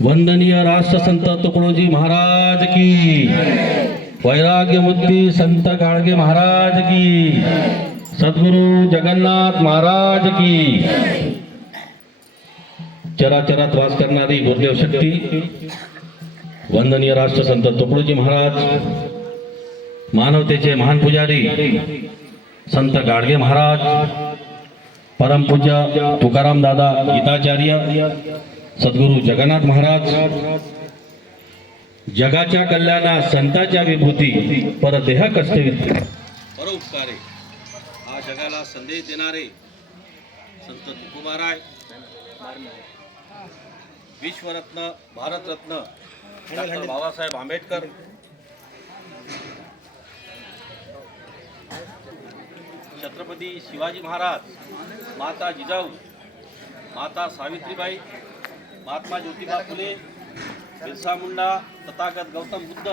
वंदनीय राष्ट्रसंत तुकडोजी महाराज की, वैराग्य मूर्ती संत गाडगे महाराज की, सद्गुरु जगन्नाथ महाराज की, चराचरात वास करणारी गुरुदेव शक्ती वंदनीय राष्ट्रसंत तुकडोजी महाराज, मानवतेचे महान पुजारी संत गाडगे महाराज, परमपूज्य तुकाराम दादा गीताचार्य, सद्गुरु जगन्नाथ महाराज, जगाच्या कल्याणा संतांच्या विभूती परदेह कष्टविद्या परोपकारे हा जगाला संदेश देणारे संत तुकोबाराय, विश्वरत्न भारतरत्न डॉक्टर बाबासाहेब आंबेडकर, छत्रपती शिवाजी महाराज, माता जिजाऊ, माता सावित्रीबाई, महात्मा ज्योतिबा फुले, बिरसा मुंडा, तथागत गौतम बुद्ध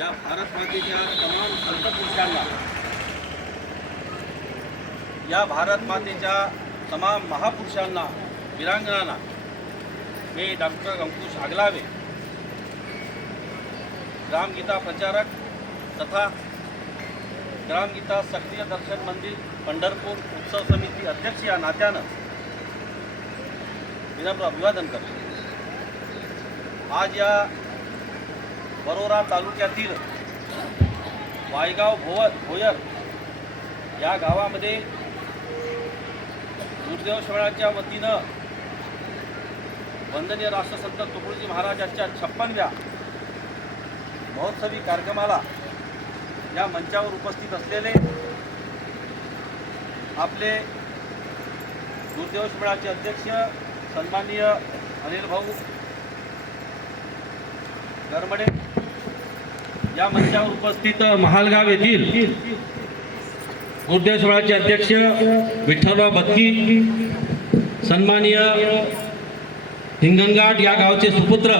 या भारत मातेच्या तमाम संत पुरुषांना, या भारत मातेच्या तमाम महापुरुषांना, वीरांगणांना मी डॉक्टर अंकुश आगलावे, ग्रामगीता प्रचारक तथा ग्रामगीता सक्रिय दर्शन मंदिर पंढरपूर उत्सव समिती अध्यक्ष या नात्यानं विनम्र अभिवादन करतो। आज या वरोरा तालुक्यातील वायगाव भोयर या गावामध्ये गुरुदेव सोहळ्याच्या वतीनं वंदनीय राष्ट्रसंत तुकडोजी महाराजांच्या 56व्या महोत्सवी कार्यक्रमाला या मंचावर उपस्थित असलेले आपले गुरुदेव सोहळ्याचे अध्यक्ष सन्माननीय अनिल भाऊ गरमडे, या मंचावर उपस्थित महालगाव येथील गुरुदेव सोहळ्याचे अध्यक्ष विठ्ठलराव बत्की, सन्माननीय हिंगणघाट या गावचे सुपुत्र,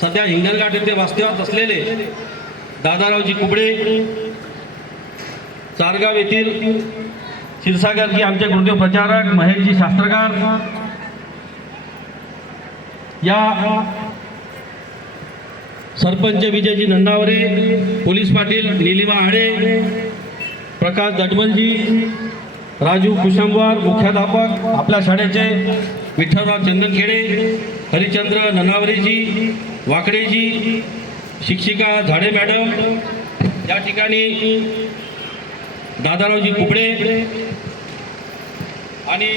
सध्या हिंगणघाट येथे वास्तव्यास असलेले दादारावजी कुबडे, चारगाव येथील क्षीरसागरजी आमचे गुरुदेव प्रचारक महेशजी शास्त्रकार, या सरपंच विजयजी नंदावरे, पोलीस पाटील निलिमा आडे, प्रकाश दटबलजी, राजू कुशंबवार, मुख्याध्यापक आपल्या शाळेचे विठ्ठलराव चंदनखेडे, हरिचंद्र ननावरेजी, वाकडेजी, शिक्षिका झाडे मॅडम, या ठिकाणी दादारावजी कुबडे आणि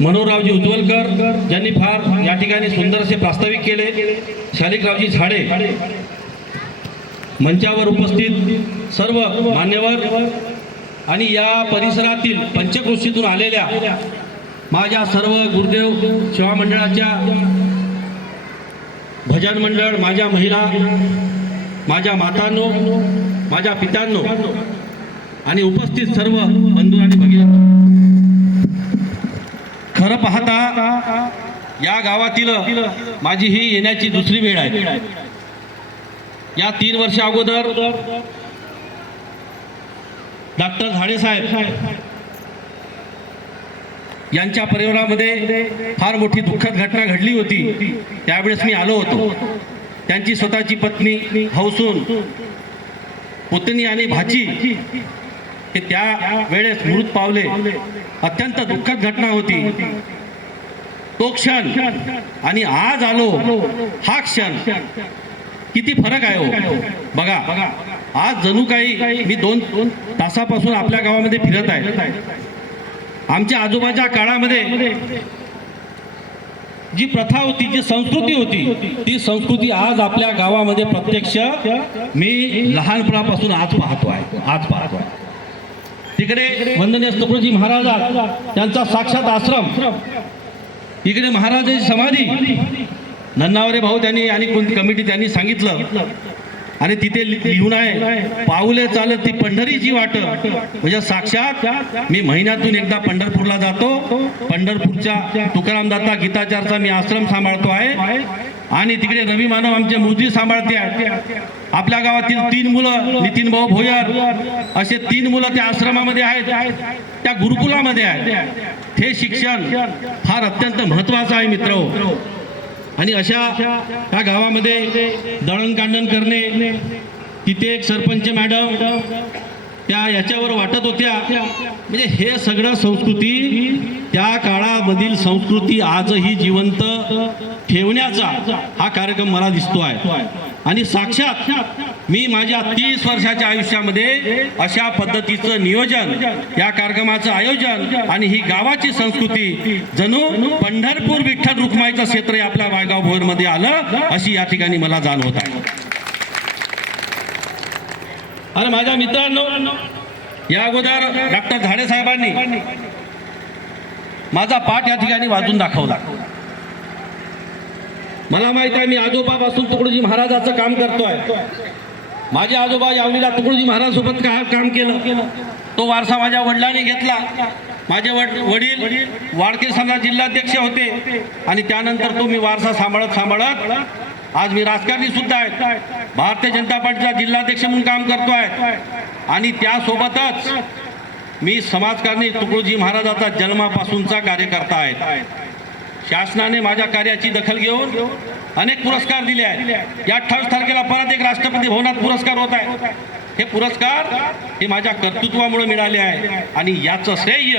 मनोहररावजी उज्ज्वलकर ज्यांनी फार या ठिकाणी सुंदर असे प्रास्ताविक केले, शालिकरावजी झाडे, मंचावर उपस्थित सर्व मान्यवर आणि या परिसरातील पंचक्रोशीतून आलेल्या माझ्या सर्व गुरुदेव सेवा मंडळाच्या भजन मंडळ, माझ्या महिला, माझ्या मातांनो, माझ्या पित्यांनो आणि उपस्थित सर्व बंधू आणि भगिनी, खरं पाहता या गावातील माझी ही येण्याची दुसरी वेळ आहे। या 3 वर्ष अगोदर डॉक्टर झाडे साहेब यांच्या परिवारामध्ये फार मोठी दुःखद घटना घडली होती। त्यावेळेस मी आलो होतो। त्यांची स्वतःची पत्नी, हौसून, पुतणी आणि भाची हे त्या वेळेस मृत पावले। अत्यंत दुःखद घटना होती। तो क्षण आणि आज आलो हा क्षण, किती फरक आहे हो बघा। आज जणू काही मी 2 तासापासून आपल्या गावामध्ये फिरत आहे। आमच्या आजोबाच्या काळामध्ये जी प्रथा होती, जी संस्कृती होती, ती संस्कृती आज आपल्या गावामध्ये प्रत्यक्ष मी लहानपणापासून आज पाहतोय। तिकडे वंदनीय तुकडोजी महाराज यांचा साक्षात आश्रम, इकडे महाराजांची समाधी, नन्नावरे भाऊ त्यांनी आणि कोणती कमिटी त्यांनी सांगितलं आणि तिथे लिहून आहे, पाऊले चालत ती पंढरीची वाट। म्हणजे साक्षात मी महिन्यातून एकदा पंढरपूरला जातो। पंढरपूरच्या तुकारामदाता गीताचारचा मी आश्रम सांभाळतो आहे आणि तिकडे रवी मानव आमचे मुद्री सांभाळते आहेत। आपल्या गावातील 3 मुलं, नितीन भाऊ भोयर असे 3 मुलं त्या आश्रमामध्ये आहेत, त्या गुरुकुलामध्ये आहेत। हे शिक्षण फार अत्यंत महत्त्वाचं आहे मित्र। आणि अशा ह्या गावामध्ये दळणकांडण करणे, तिथे एक सरपंच मॅडम त्या याच्यावर वाटत होत्या. म्हणजे हे सगळं संस्कृती, त्या काळामधील संस्कृती आजही जिवंत ठेवण्याचा हा कार्यक्रम मला दिसतो आहे. आणि साक्षात मी माझ्या 30 वर्षाच्या आयुष्यामध्ये अशा पद्धतीचं नियोजन, या कार्यक्रमाचं आयोजन आणि ही गावाची संस्कृती जणू पंढरपूर विठ्ठल रुक्माईचं क्षेत्र आपल्या वायगाव भोरमध्ये आलं अशी या ठिकाणी मला जाणवत आहे. आणि माझ्या मित्रांनो, या अगोदर डॉक्टर झाडे साहेबांनी माझा पाठ या ठिकाणी वाजून दाखवला. मला माहित आहे मी आजोबापासून तुकडोजी महाराजाचं काम करतोय. माझे आजोबा यावलीला तुकडोजी महाराजांसोबत काम केलं. तो वारसा माझ्या वडिलांनी घेतला. माझे वडील वाडके समाज जिल्हाध्यक्ष होते आणि त्यानंतर तो मी वारसा सांभाळत आज मी राजकारणी सुद्धा आहे. भारतीय जनता पार्टीचा जिल्हाध्यक्ष म्हणून काम करतोय आणि त्यासोबतच मी समाजकारणी तुकडोजी महाराजाचा जन्मापासूनचा कार्यकर्ता आहे. शासनाने माझ्या कार्याची दखल घेऊन अनेक पुरस्कार दिले आहेत. या 28 तारखेला परत एक राष्ट्रपती भवनात पुरस्कार होत आहे. हे पुरस्कार हे माझ्या कर्तृत्वामुळे मिळाले आहे आणि याचं श्रेय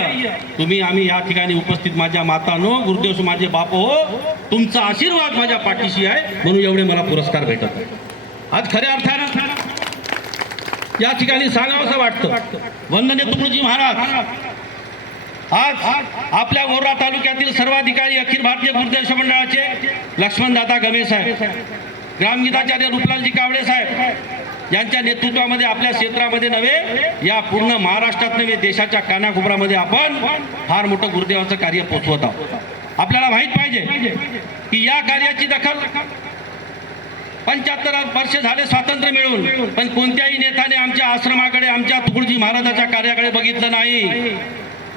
तुम्ही आम्ही या ठिकाणी उपस्थित माझ्या मातांनो, गुरुदेव माझे बाप हो, तुमचा आशीर्वाद माझ्या पाठीशी आहे म्हणून एवढे मला पुरस्कार भेटत आहे. आज खऱ्या अर्थानं या ठिकाणी सांगावंसं वाटतं, वंदनीय तुकडोजी महाराज आज आपल्या गोर्रा तालुक्यातील सर्वाधिकारी अखिल भारतीय गुरुदेव मंडळाचे लक्ष्मणदादा गमे साहेब, ग्रामगीताचार्य रूपलालजी कावडे साहेब यांच्या नेतृत्वामध्ये आपल्या क्षेत्रामध्ये नव्हे, या पूर्ण महाराष्ट्रात नव्हे, देशाच्या कानाकोपऱ्यामध्ये आपण फार मोठं गुरुदेवाचं कार्य पोचवत आहोत. आपल्याला माहीत पाहिजे की या कार्याची दखल 75 वर्ष झाले स्वातंत्र्य मिळून, पण कोणत्याही नेत्याने आमच्या आश्रमाकडे, आमच्या तुकडोजी महाराजाच्या कार्याकडे बघितलं नाही.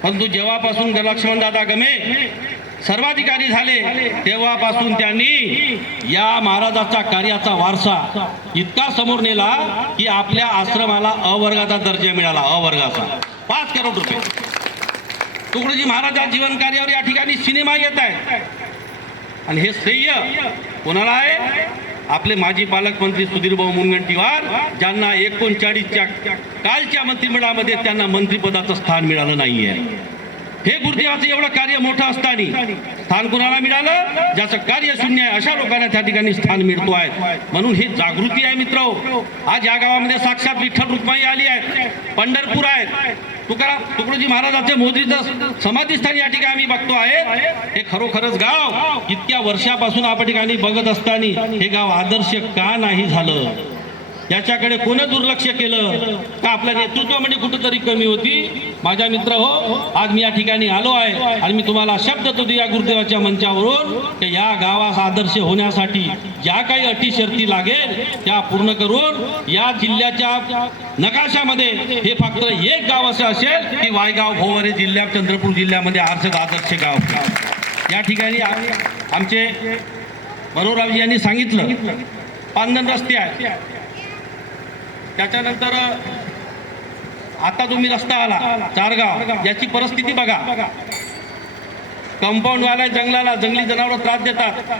परंतु जेव्हापासून लक्ष्मणदादा गमे सर्वाधिकारी झाले तेव्हापासून त्यांनी या महाराजाचा कार्याचा वारसा इतका समोर नेला की आपल्या आश्रमाला अ वर्गाचा दर्जा मिळाला. अ वर्गाचा 5 करोड रुपये. तुकडोजी महाराजा जीवन कार्यावर या ठिकाणी सिनेमा येत आहे आणि हे श्रेय कोणाला आहे? आपले माजी पालकमंत्री सुधीरभाऊ मुनगंटीवार, ज्यांना 39च्या कालच्या मंत्रिमंडळामध्ये त्यांना मंत्रिपदाचं स्थान मिळालं नाहीये. हे गुरुदेवाचं एवढं कार्य मोठं असताना स्थान कोणाला मिळालं? ज्याचं कार्य शून्य आहे अशा लोकांना त्या ठिकाणी स्थान मिळतो आहे. म्हणून ही जागृती आहे मित्र. आज या गावामध्ये साक्षात विठ्ठल रुक्माई आली आहे, पंढरपूर आहे, तुकडोजी महाराजाचे मोदरीचं समाधीस्थान या ठिकाणी आम्ही बघतो आहे. हे खरोखरच गाव इतक्या वर्षापासून आपण ठिकाणी बघत असताना हे गाव आदर्श का नाही झालं, याच्याकडे कोणी दुर्लक्ष केलं का? आपल्या नेतृत्वामध्ये कुठेतरी कमी होती. माझ्या मित्र हो, आज मी या ठिकाणी आलो आहे आणि मी तुम्हाला शब्द देतो या गुरुदेवाच्या मंचावरून की या गावास आदर्श होण्यासाठी ज्या काही अटी शर्ती लागेल त्या पूर्ण करून या जिल्ह्याच्या नकाशामध्ये हे फक्त एक गाव असं असेल की वायगाव भोवरे जिल्ह्यात, चंद्रपूर जिल्ह्यामध्ये आदर्श गाव. या ठिकाणी आमचे मनोहररावजी यांनी सांगितलं पांदन रस्ते आहेत. त्याच्यानंतर आता तुम्ही रस्ता आला चारगाव, याची परिस्थिती बघा. कंपाऊंडवाल्या जंगलाला जंगली जनावर त्रास देतात,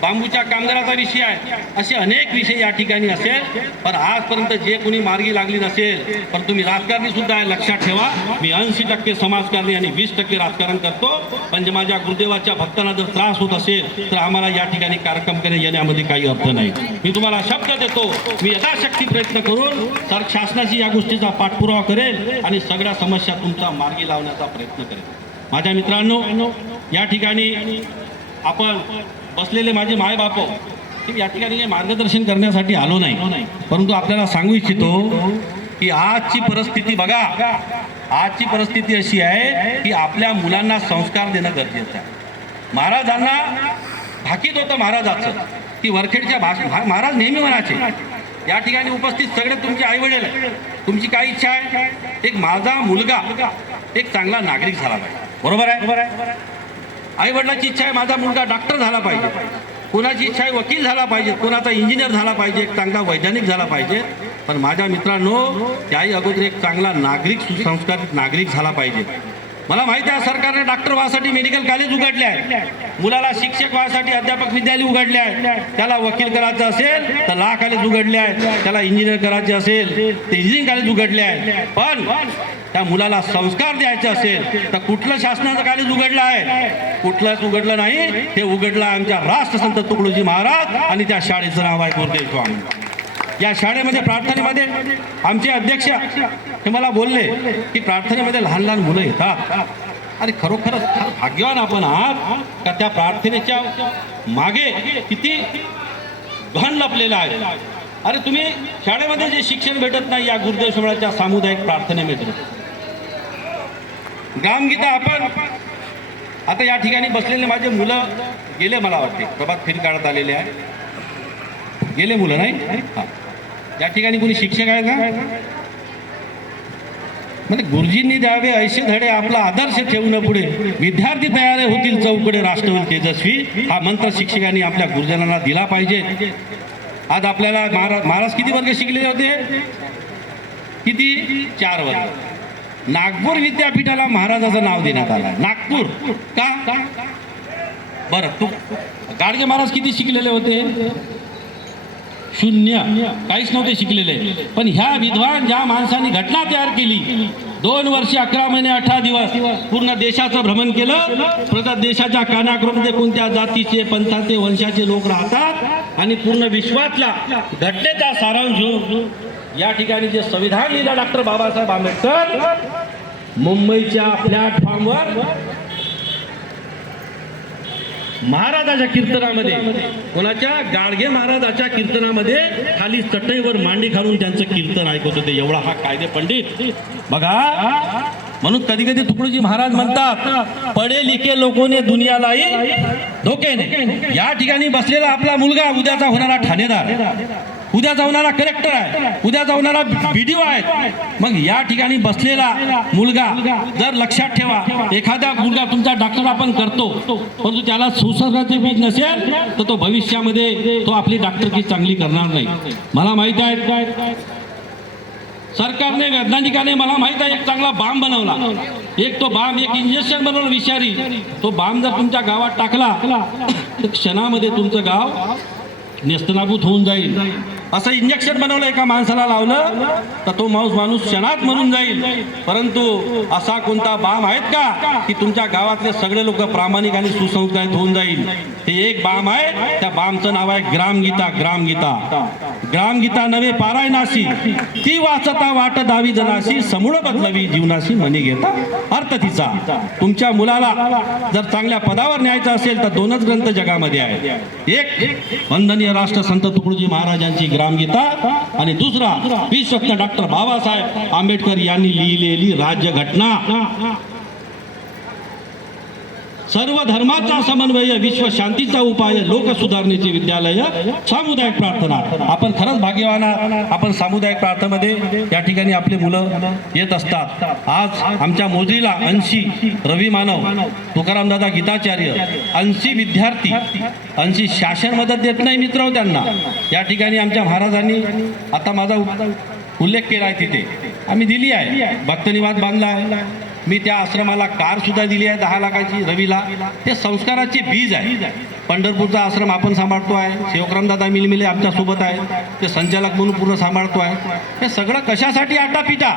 बांबूच्या कामगाराचा विषय आहे, असे अनेक विषय या ठिकाणी असेल. पण आजपर्यंत जे कोणी मार्गी लागली नसेल, पण तुम्ही राजकारणी सुद्धा आहे, लक्षात ठेवा. मी 80% समाजकारणी आणि 20% राजकारण करतो. पण जे माझ्या गुरुदेवाच्या भक्तांना जर त्रास होत असेल तर आम्हाला या ठिकाणी कार्यक्रम करणे येण्यामध्ये काही अर्थ नाही. मी तुम्हाला शब्द देतो, मी यथाशक्ती प्रयत्न करून शासनाची या गोष्टीचा पाठपुरावा करेल आणि सगळ्या समस्या तुमचा मार्गी लावण्याचा प्रयत्न करेल. माझ्या मित्रांनो, या ठिकाणी आपण बसलेले माझे मायबाप या ठिकाणी मार्गदर्शन करण्यासाठी आलो नाही, परंतु आपल्याला सांगू इच्छितो की आजची परिस्थिती बघा. आजची परिस्थिती अशी आहे की आपल्या मुलांना संस्कार देणं गरजेचं आहे. महाराजांना भाकीत होतं महाराजाचं की वरखेडच्या महाराज नेहमी म्हणायचे, या ठिकाणी उपस्थित सगळे तुमचे आई वडील, तुमची काय इच्छा आहे? एक माझा मुलगा एक चांगला नागरिक झाला पाहिजे. बरोबर आहे? आई वडिलांची इच्छा आहे माझा मुलगा डॉक्टर झाला पाहिजे, कोणाची इच्छा आहे वकील झाला पाहिजे, कोणाचा इंजिनियर झाला पाहिजे, एक चांगला वैज्ञानिक झाला पाहिजे. पण माझ्या मित्रांनो, त्याही अगोदर एक चांगला नागरिक, सुसंस्कारित नागरिक झाला पाहिजे. मला माहिती आहे सरकारने डॉक्टर व्हासाठी मेडिकल कॉलेज उघडले आहे, मुलाला शिक्षक व्हासाठी अध्यापक विद्यालय उघडले आहे, त्याला वकील करायचं असेल तर लॉ कॉलेज उघडले आहे, त्याला इंजिनियर करायचे असेल तर इंजिनिअरिंग कॉलेज उघडले आहे. पण त्या मुलाला संस्कार द्यायचे असेल तर कुठलं शासनाचं कॉलेज उघडलं आहे? कुठलंच उघडलं नाही. हे उघडलं आहे आमच्या राष्ट्रसंत तुकडोजी महाराज आणि त्या शाळेचं नाव आहे गुरुदेव स्वामी. या शाळेमध्ये प्रार्थनेमध्ये आमचे अध्यक्ष हे मला बोलले की प्रार्थनेमध्ये लहान लहान मुलं येतात आणि खरोखरच फार भाग्यवान आपण आहात का त्या प्रार्थनेच्या मागे किती घन लपलेलं आहे. अरे तुम्ही शाळेमध्ये जे शिक्षण भेटत नाही या गुरुदेव सोहळ्याच्या सामुदायिक प्रार्थनेमध्ये ग्रामगीता आपण आता या ठिकाणी बसलेले माझे मुलं गेले, मला वाटते प्रभात फेरी काढत आलेले आहे, गेले मुलं नाही. हा, या ठिकाणी कोणी शिक्षक आहे का? म्हणजे गुरुजींनी द्यावे ऐसे धडे आपला आदर्श ठेवून पुढे विद्यार्थी तयार होतील चौकडे राष्ट्र होईल तेजस्वी. हा मंत्र शिक्षकांनी आपल्या गुरुजनांना दिला पाहिजे. आज आपल्याला महाराज किती वर्ग शिकलेले होते? किती? 4 वर्ग. नागपूर विद्यापीठाला महाराजाचं नाव देण्यात आलं. नागपूर का? बरं, तू गाडगे महाराज किती शिकलेले होते? 0, काहीच नव्हते शिकलेले. पण ह्या विद्वान ज्या माणसांनी घटना तयार केली, 2 वर्ष 11 महिने 18 दिवस पूर्ण देशाचं भ्रमण केलं. प्रगत देशाच्या कानाकोपऱ्यामध्ये कोणत्या जातीचे, पंथाचे, वंशाचे लोक राहतात आणि पूर्ण विश्वातला घटनेचा सारांश घेऊन या ठिकाणी जे संविधान लिहिलं डॉक्टर बाबासाहेब आंबेडकर, मुंबईच्या प्लॅटफॉर्मवर महाराजाच्या कीर्तनामध्ये, कोणाच्या? गाडगे महाराजाच्या कीर्तनामध्ये खाली चटईवर मांडी घालून त्यांचं कीर्तन ऐकत होते. एवढा हा कायदे पंडित बघा. म्हणून कधी कधी तुकडोजी महाराज म्हणतात, पढे लिखे लोगों ने दुनिया लाई धोके ने. या ठिकाणी बसलेला आपला मुलगा उद्याचा होणारा ठाणेदार, उद्याचा होणारा कलेक्टर आहे, उद्याचा होणारा BDO आहे. मग या ठिकाणी बसलेला मुलगा जर लक्षात ठेवा, एखादा मुलगा तुमचा डॉक्टर आपण करतो, परंतु त्याला सुसंस्काराचे बीज नसेल तर तो भविष्यामध्ये तो आपली डॉक्टरकी चांगली करणार नाही. मला माहिती आहे सरकारने, वैज्ञानिकाने, मला माहित आहे, एक चांगला बाम बनवला. एक तो बाम, एक इंजेक्शन बनवलं विषारी. तो बाम जर तुमच्या गावात टाकला तर क्षणामध्ये तुमचं गाव नेस्तनाबूत होऊन जाईल. असं इंजेक्शन बनवलं, एका माणसाला लावलं तर तो माणूस क्षणात मरून जाईल. परंतु असा कोणता बाम आहेत का की तुमच्या गावातले सगळे लोक प्रामाणिक आणि सुसंस्कारित होऊन जाईल? हे एक बाम आहे. त्या बामचं नाव आहे ग्रामगीता. ग्रामगीता, ग्रामगीता नवे पारायणाशी, ती वाचता वाट दावी जनाशी, समूळ बदलवी जीवनाशी मनी घेता अर्थ तिचा. तुमच्या मुलाला जर चांगल्या पदावर न्यायचं असेल तर 2च ग्रंथ जगामध्ये आहेत. एक वंदनीय राष्ट्रसंत तुकडोजी महाराजांची ग्रामगीता आणि दुसरा विश्वज्ञ डॉक्टर बाबासाहेब आंबेडकर यांनी लिहिलेली राज्यघटना. सर्व धर्माचा समन्वय, विश्व शांतीचा उपाय, लोक सुधारणेचे विद्यालय, सामुदायिक प्रार्थना. आपण खरंच भाग्यवान आहात. आपण सामुदायिक प्रार्थनेमध्ये या ठिकाणी आपले मुलं येत असतात. आज आमच्या मोजरीला 80 रवी मानव, तुकाराम दादा गीताचार्य, 80 विद्यार्थी, 80 शासन मदत देत नाही मित्र त्यांना. या ठिकाणी आमच्या महाराजांनी आता माझा उल्लेख केला आहे, तिथे आम्ही दिली आहे. भक्तनिवास बांधला आहे. मी त्या आश्रमाला कार सुद्धा दिली आहे 10 लाखाची रवीला. ते संस्काराचे बीज आहे. पंढरपूरचा आश्रम आपण सांभाळतो आहे. सेवकराम दादा मिलमिले आमच्या सोबत आहे, ते संचालक म्हणून पूर्ण सांभाळतो आहे. हे सगळं कशासाठी? आटापिटा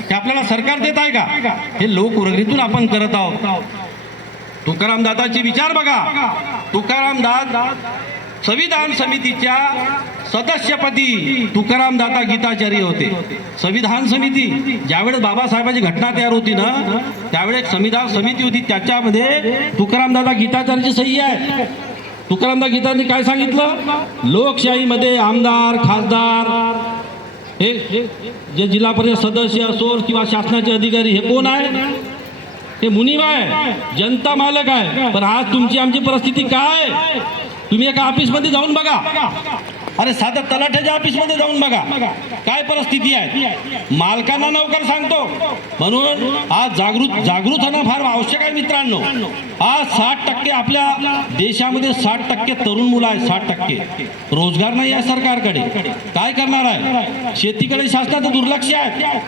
हे आपल्याला सरकार देत आहे का? हे लोक उर्गीतून आपण करत आहोत. तुकाराम दादाचे विचार बघा. तुकाराम दादा संविधान समितीच्या सदस्यपदी तुकाराम दादा गीताचार्य होते. संविधान समिती ज्यावेळेस बाबासाहेबांची घटना तयार होती ना, त्यावेळेस संविधान समिती होती, त्याच्यामध्ये तुकाराम दादा गीताचार्यची सही आहे. तुकाराम दादा गीतांनी काय सांगितलं? लोकशाहीमध्ये आमदार, खासदार, हे जे जिल्हा परिषद सदस्य असो किंवा शासनाचे अधिकारी, हे कोण आहे? हे मुनीम आहे, जनता मालक आहे. पण आज तुमची आमची परिस्थिती काय? तुम्ही एका ऑफिसमध्ये जाऊन बघा, अरे साधं तलाठ्याच्या ऑफिसमध्ये जाऊन बघा काय परिस्थिती आहे. मालकांना नोकर सांगतो. म्हणून आज जागृत होणं फार आवश्यक आहे मित्रांनो. आज 60% आपल्या देशामध्ये 60% तरुण मुलं आहेत. 60% रोजगार नाही आहे सरकारकडे. काय करणार आहे? शेतीकडे शासनाचं दुर्लक्ष आहे.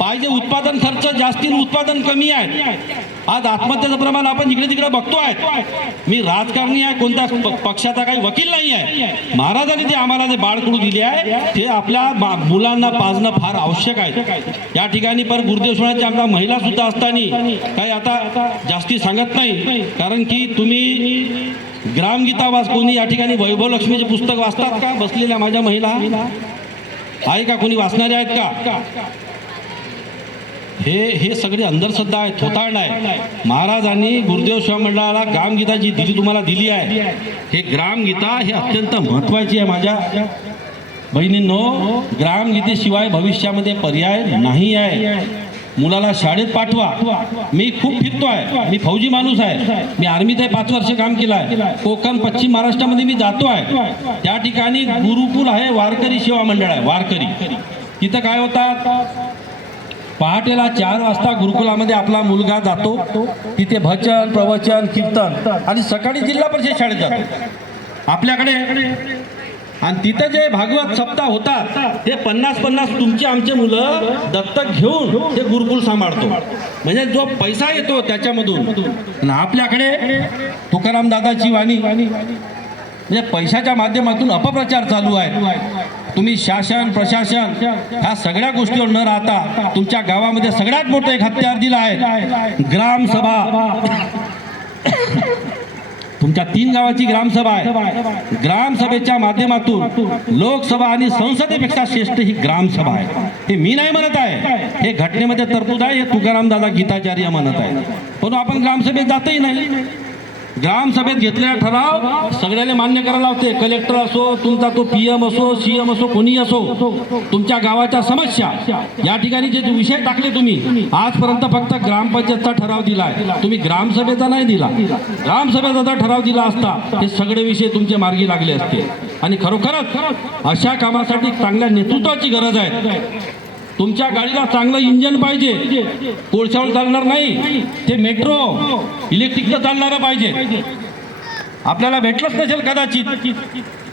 पाहिजे उत्पादन खर्च जास्ती आणि उत्पादन कमी आहे. आज आत्महत्येचं प्रमाण आपण इकडे तिकडे बघतोय. मी राजकारणी आहे, कोणत्या पक्षाचा काही वकील नाही आहे. महाराजांनी जे आम्हाला जे बाळकडू दिले आहे ते आपल्या मुलांना पाजणं फार आवश्यक आहे. या ठिकाणी पर गुरुदेव सोहळ्याच्या आमच्या महिला सुद्धा असताना काही आता जास्ती सांगत नाही, कारण की तुम्ही ग्रामगीता कोणी या ठिकाणी वैभव लक्ष्मीचे पुस्तक वाचतात का? बसलेल्या माझ्या महिला आहे का? कोणी वाचणारे आहेत का? हे सगळे अंधश्रद्धा आहे, थोतांड आहे. महाराजांनी गुरुदेव सेवा मंडळाला ग्रामगीता जी तुम्हाला दिली आहे, हे ग्रामगीता हे अत्यंत महत्त्वाची आहे. माझ्या बहिणींनो, ग्रामगीतेशिवाय भविष्यामध्ये पर्याय नाही आहे. मुलाला शाळेत पाठवा. मी खूप फिरतो आहे, मी फौजी माणूस आहे, मी आर्मीत आहे, 5 वर्ष काम केलं आहे. कोकण पश्चिम महाराष्ट्रामध्ये मी जातो आहे. त्या ठिकाणी गुरुकुल आहे, वारकरी सेवा मंडळ आहे, वारकरी. तिथं काय होतात, पहाटेला 4 वाजता गुरुकुलामध्ये आपला मुलगा जातो, तिथे भजन प्रवचन कीर्तन, आणि सकाळी जिल्हा परिषद शाळेत जातो आपल्याकडे. आणि तिथं जे भागवत सप्ताह होतात ते 50-50 तुमचे आमचे मुलं दत्तक घेऊन ते गुरुकुल सांभाळतो. म्हणजे जो पैसा येतो त्याच्यामधून. आणि आपल्याकडे तुकाराम दादाची वाणी म्हणजे पैशाच्या माध्यमातून अपप्रचार चालू आहे. तुम्ही शासन प्रशासन ह्या सगळ्या गोष्टीवर न राहता तुमच्या गावामध्ये सगळ्यात मोठं एक हत्यार दिलं आहे, ग्रामसभा. तुमच्या 3 गावाची ग्रामसभा आहे. ग्रामसभेच्या माध्यमातून लोकसभा आणि संसदेपेक्षा श्रेष्ठ ही ग्रामसभा आहे. हे मी नाही म्हणत आहे, हे घटनेमध्ये तरतूद आहे, हे तुकाराम दादा गीताचार्य म्हणत आहे. पण आपण ग्रामसभेत जातही नाही. ग्रामसभेत घेतलेला ठराव सगळ्याला मान्य करायला लावते. कलेक्टर असो, तुमचा तो PM असो, CM असो, कोणी असो, तुमच्या गावाच्या समस्या या ठिकाणी जे विषय टाकले तुम्ही आजपर्यंत फक्त ग्रामपंचायतचा ठराव दिलाय, तुम्ही ग्रामसभेचा नाही दिला. ग्रामसभेचा जर ठराव दिला असता हे सगळे विषय तुमचे मार्गी लागले असते. आणि खरोखरच अशा कामासाठी चांगल्या नेतृत्वाची गरज आहे. तुमच्या गाडीला चांगलं इंजन पाहिजे, कोळशावर चालणार नाही, ते मेट्रो इलेक्ट्रिकचं चालणारं पाहिजे. आपल्याला भेटलंच नसेल कदाचित.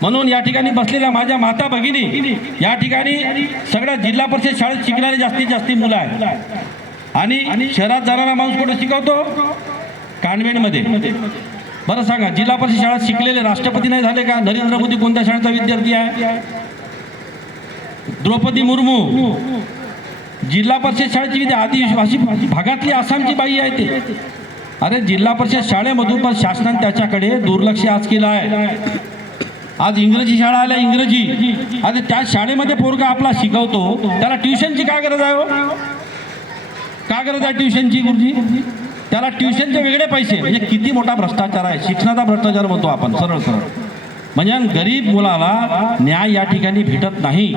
म्हणून या ठिकाणी बसलेल्या माझ्या माता भगिनी, या ठिकाणी सगळ्या जिल्हा परिषद शाळेत शिकणारे जास्तीत जास्त मुलं आहेत. आणि शहरात जाणारा माणूस कुठे शिकवतो? कान्व्हेंटमध्ये. बरं सांगा, जिल्हा परिषद शाळेत शिकलेले राष्ट्रपती नाही झाले का? नरेंद्र मोदी कोणत्या शाळेचा विद्यार्थी आहे? द्रौपदी मुर्मू जिल्हा परिषद शाळेची आदिवासी भागातली आसामची बाई आहे ते. अरे जिल्हा परिषद शाळेमधून पण शासनाने त्याच्याकडे दुर्लक्ष आज केलं आहे. आज इंग्रजी शाळा आल्या, इंग्रजी. आता त्या शाळेमध्ये पोरगा आपला शिकवतो, त्याला ट्युशनची काय गरज आहे? हो, का गरज आहे ट्युशनची गुरुजी? त्याला ट्युशनचे वेगळे पैसे. म्हणजे किती मोठा भ्रष्टाचार आहे, शिक्षणाचा भ्रष्टाचार म्हणतो आपण सरळ सरळ. म्हणजे गरीब मुलाला न्याय या ठिकाणी भेटत नाही.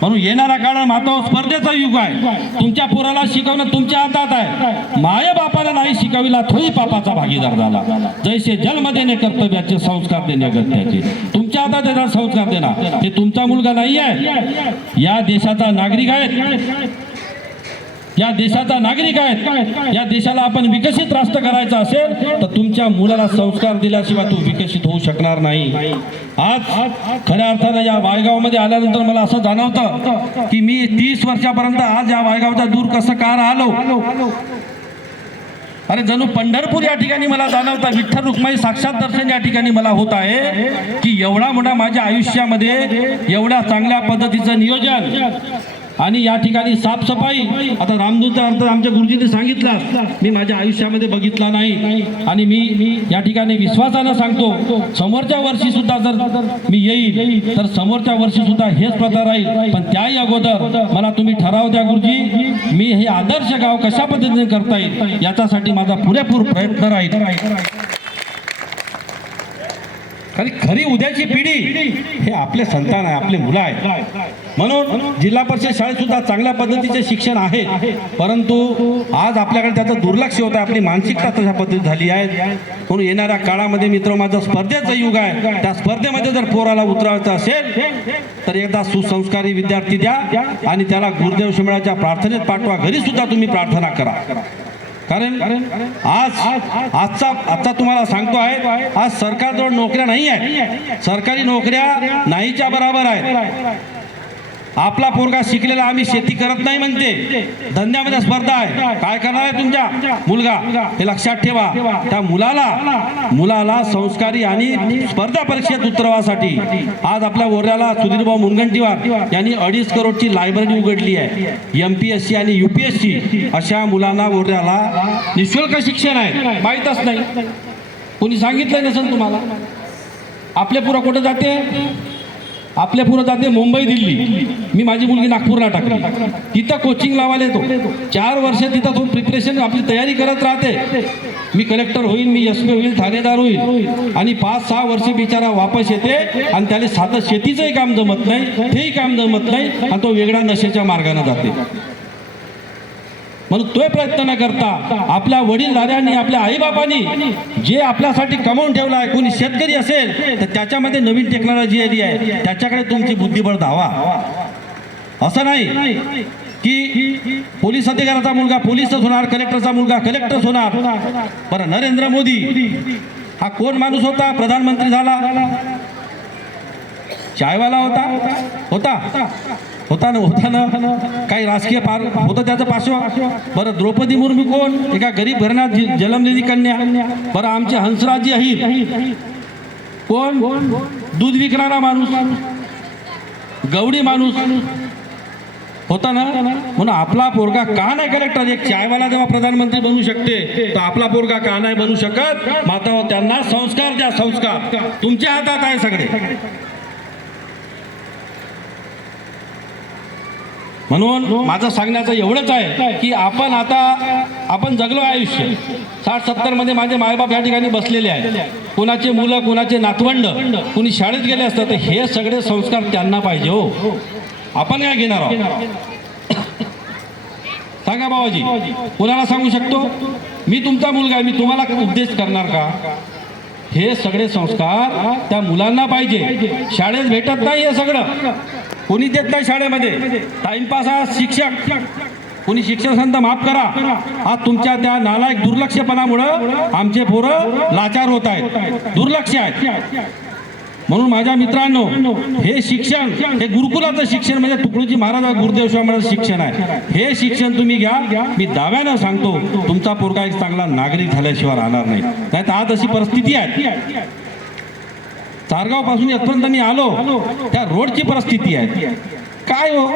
म्हणून येणारा काळ माता स्पर्धेचा युग आहे. तुमच्या पोराला शिकवणं तुमच्या हातात आहे. माय बापाला नाही शिकविला थोडी पापाचा भागीदार झाला. जैसे जन्म देणे कर्तव्याचे, संस्कार देणे अगत्याचे. तुमच्या हातात त्याचा संस्कार देणार. हे तुमचा मुलगा नाही आहे, या देशाचा नागरिक आहे, या देशाचा नागरिक आहेत. या देशाला आपण विकसित राष्ट्र करायचं असेल तर तुमच्या मुलाला संस्कार दिल्याशिवाय तो विकसित होऊ शकणार नाही. आज खऱ्या अर्थानं या वायगावमध्ये आल्यानंतर मला असं जाणवतं की मी 30 वर्षापर्यंत आज या वायगावचा दूर कसं का राहिलो. अरे जणू पंढरपूर या ठिकाणी मला जाणवतं, विठ्ठल रुक्माई साक्षात दर्शन या ठिकाणी मला होत आहे की एवढा मोठा माझ्या आयुष्यामध्ये एवढ्या चांगल्या पद्धतीचं नियोजन आणि या ठिकाणी साफसफाई. आता रामदूतचा अर्थ आमच्या गुरुजींनी सांगितला, मी माझ्या आयुष्यामध्ये बघितला नाही. आणि मी या ठिकाणी विश्वासानं सांगतो, समोरच्या वर्षी सुद्धा जर मी येईल तर समोरच्या वर्षी सुद्धा हेच प्रकार राहील. पण त्याही अगोदर मला तुम्ही ठराव द्या गुरुजी, मी हे आदर्श गाव कशा पद्धतीने करता येईल याच्यासाठी माझा पुरेपूर प्रयत्न राहील. खरी उद्याची पिढी हे आपले संतान आहे, आपले मुलं आहेत. म्हणून जिल्हा परिषद शाळेत सुद्धा चांगल्या पद्धतीचे शिक्षण आहे, परंतु आज आपल्याकडे त्याचं दुर्लक्ष होतं. आपली मानसिकता तशा पद्धती झाली आहे. म्हणून येणाऱ्या काळामध्ये मित्र माझं स्पर्धेचं युग आहे. त्या स्पर्धेमध्ये जर पोराला उतरवायचं असेल तर एकदा सुसंस्कारी विद्यार्थी द्या आणि त्याला गुरुदेव शिमळाच्या प्रार्थनेत पाठवा. घरी सुद्धा तुम्ही प्रार्थना करा. कारण आजचा तुम्हाला सांगतो आहे, आज सरकारजवळ नोकऱ्या नाही आहेत. सरकारी नोकऱ्या नाहीच्या बरोबर आहेत. आपला पोरगा शिकलेला आम्ही शेती करत नाही म्हणते, धंद्यामध्ये स्पर्धा आहे, काय करणार आहे तुमच्या मुलगा हे लक्षात ठेवा. त्या मुलाला संस्कारी आणि स्पर्धा परीक्षेत उतरवासाठी आज आपल्या ओऱ्याला सुधीरभाऊ मुनगंटीवार यांनी 2.5 करोडची लायब्ररी उघडली आहे. MPSC आणि UPSC अशा मुलांना ओऱ्याला निःशुल्क शिक्षण आहे, माहीतच नाही, कोणी सांगितलं नसेल तुम्हाला. आपल्या पुरा कुठं जाते, आपल्या पुढं जाते मुंबई दिल्ली. मी माझी मुलगी नागपूरला टाकली, तिथं कोचिंग लावायला येतो, 4 वर्ष तिथं तो प्रिपरेशन आपली तयारी करत राहते. मी कलेक्टर होईल, मी SP होईल, ठाणेदार होईल, आणि 5-6 वर्ष बिचारा वापस येते आणि त्याला साधं शेतीचंही काम जमत नाही, तेही काम जमत नाही, आणि तो वेगळा नशेच्या मार्गाने जाते. म्हणून तो प्रयत्न न करता आपल्या वडीलधाऱ्यांनी, आपल्या आईबापांनी जे आपल्यासाठी कमवून ठेवलं आहे, कोणी शेतकरी असेल तर त्याच्यामध्ये नवीन टेक्नॉलॉजी आली आहे, त्याच्याकडे तुमची बुद्धिबळ धावा. असं नाही की पोलीस अधिकाऱ्याचा मुलगा पोलीसच होणार, कलेक्टरचा मुलगा कलेक्टरच होणार. बरं, नरेंद्र मोदी हा कोण माणूस होता, प्रधानमंत्री झाला? चायवाला होता ना काही राजकीय पार होतं त्याचं पार्श्व. बरं, द्रौपदी मुर्मू कोण? एका गरीब घराण्यात जन्मलेली कन्या. बरं, आमचे हंसराजी अहिर कोण? दूध विकणारा माणूस, गवडी माणूस होता ना. म्हणून आपला पोरगा का नाही कलेक्टर? एक चायवाला जेव्हा प्रधानमंत्री बनू शकते तर आपला पोरगा का नाही बनू शकत? माता त्यांना संस्कार द्या, संस्कार तुमच्या हातात आहे सगळे. म्हणून माझं सांगण्याचं एवढंच आहे की आपण जगलो आयुष्य. 60-70 मध्ये माझे मायबाप या ठिकाणी बसलेले आहेत, कोणाचे मुलं, कोणाचे नातवंड, कोणी शाळेत गेले असतात, तर हे सगळे संस्कार त्यांना पाहिजे. हो, आपण काय घेणार आहोत? सांगा बाबाजी, कोणाला सांगू शकतो मी तुमचा मुलगा आहे, मी तुम्हाला उपदेश करणार का? हे सगळे संस्कार त्या मुलांना पाहिजे. शाळेत भेटत नाही हे सगळं, कोणी देत नाही शाळेमध्ये. टाइमपास हा शिक्षक, कोणी शिक्षक संत माफ करा, आज तुमच्या त्या नालायक दुर्लक्षपणामुळं आमचे पोरं लाचार होत आहेत, दुर्लक्ष आहेत. म्हणून माझ्या मित्रांनो, हे शिक्षण, हे गुरुकुलाचं शिक्षण म्हणजे तुकडोजी महाराज गुरुदेव स्वामींचं शिक्षण आहे. हे शिक्षण तुम्ही घ्या. मी दाव्यानं सांगतो, तुमचा पोरगा एक चांगला नागरिक झाल्याशिवाय राहणार नाही. नाही तर आज अशी परिस्थिती आहे. चारगाव पासून इथपर्यंत मी आलो, त्या रोडची परिस्थिती आहे काय हो.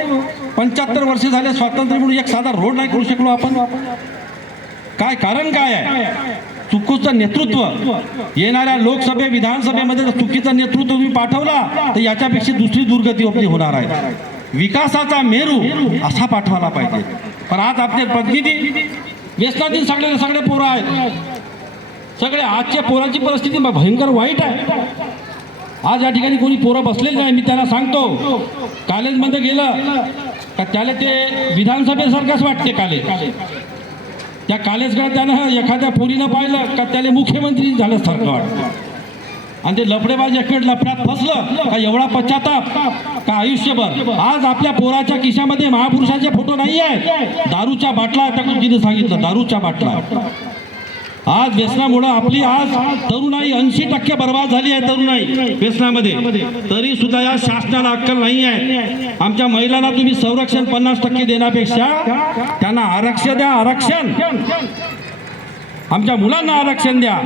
75 वर्ष झाले स्वातंत्र्य म्हणून एक साधा रोड नाही करू शकलो आपण. काय कारण काय आहे? चुकीचं नेतृत्व. येणाऱ्या लोकसभे विधानसभेमध्ये जर चुकीचं नेतृत्व तुम्ही पाठवला तर याच्यापेक्षा दुसरी दुर्गती आपली होणार आहे. विकासाचा मेरू असा पाठवायला पाहिजे. पण आज आपले प्रतिनिधी व्यसनातील सगळे पोरं आहेत. सगळे आजच्या पोरांची परिस्थिती भयंकर वाईट आहे. आज या ठिकाणी कोणी पोरं बसलेलं नाही. मी त्यांना सांगतो, कॉलेजमध्ये गेलं का त्याला ते विधानसभेसारखंच वाटते कॉलेज. त्या कॉलेजकडे त्यानं एखाद्या पोरीनं पाहिलं का त्याला मुख्यमंत्री झाल्यासारखं वाटतं. आणि ते लफडेबाज एकवेळ लफड्यात फसलं का एवढा पश्चाताप का आयुष्यभर. आज आपल्या पोराच्या खिशामध्ये महापुरुषाचे फोटो नाही आहे, दारूच्या बाटला. त्या गुरुजीने सांगितलं, दारूच्या बाटला. आज व्यसनामुळे आपली आज तरुणाई 80% बर्बाद झाली आहे. तरुणाई व्यसनामध्ये. तरी सुद्धा या शासनाला अक्कल नाही आहे. आमच्या महिलांना तुम्ही संरक्षण 50% देण्यापेक्षा त्यांना आरक्षण द्या, आरक्षण. आमच्या मुलांना आरक्षण द्या.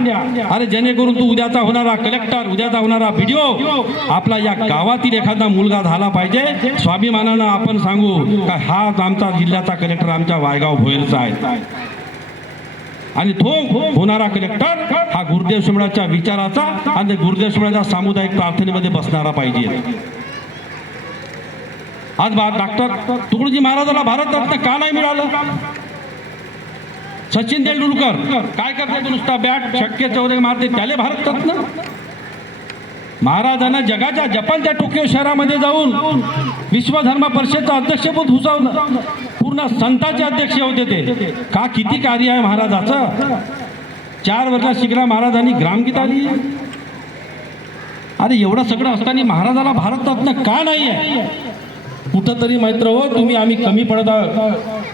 अरे जेणेकरून तू उद्याचा होणारा कलेक्टर, उद्याचा होणारा BDO आपला या गावातील एखादा मुलगा झाला पाहिजे. स्वाभिमानानं आपण सांगू का हा आमचा जिल्ह्याचा कलेक्टर आमच्या वायगाव भोयरचा आहे. आणि तो होणारा कलेक्टर हा गुरुदेव शिमळाच्या विचाराचा आणि गुरुदेव शिमळाच्या सामुदायिक प्रार्थनेमध्ये बसणारा पाहिजे. आज डॉक्टर तुकडोजी महाराजाला भारतरत्न का नाही मिळालं? सचिन तेंडुलकर काय करते? तो नुसता बॅट शक्य चौरे मारते, त्याला भारतरत्न. महाराजांना जगाच्या जपानच्या टोकियो शहरामध्ये जाऊन विश्वधर्म परिषदेचं अध्यक्षपद भूषवलं. पूर्ण संतांचे अध्यक्ष होते ते. का किती कार्य आहे महाराजाचं. 4 वर्षात शिकला महाराजांनी ग्रामगीता लिहिली. अरे एवढं सगळं असताना महाराजाला भारतरत्न का नाही आहे? कुठंतरी मैत्र हो तुम्ही, आम्ही कमी पडत आहोत.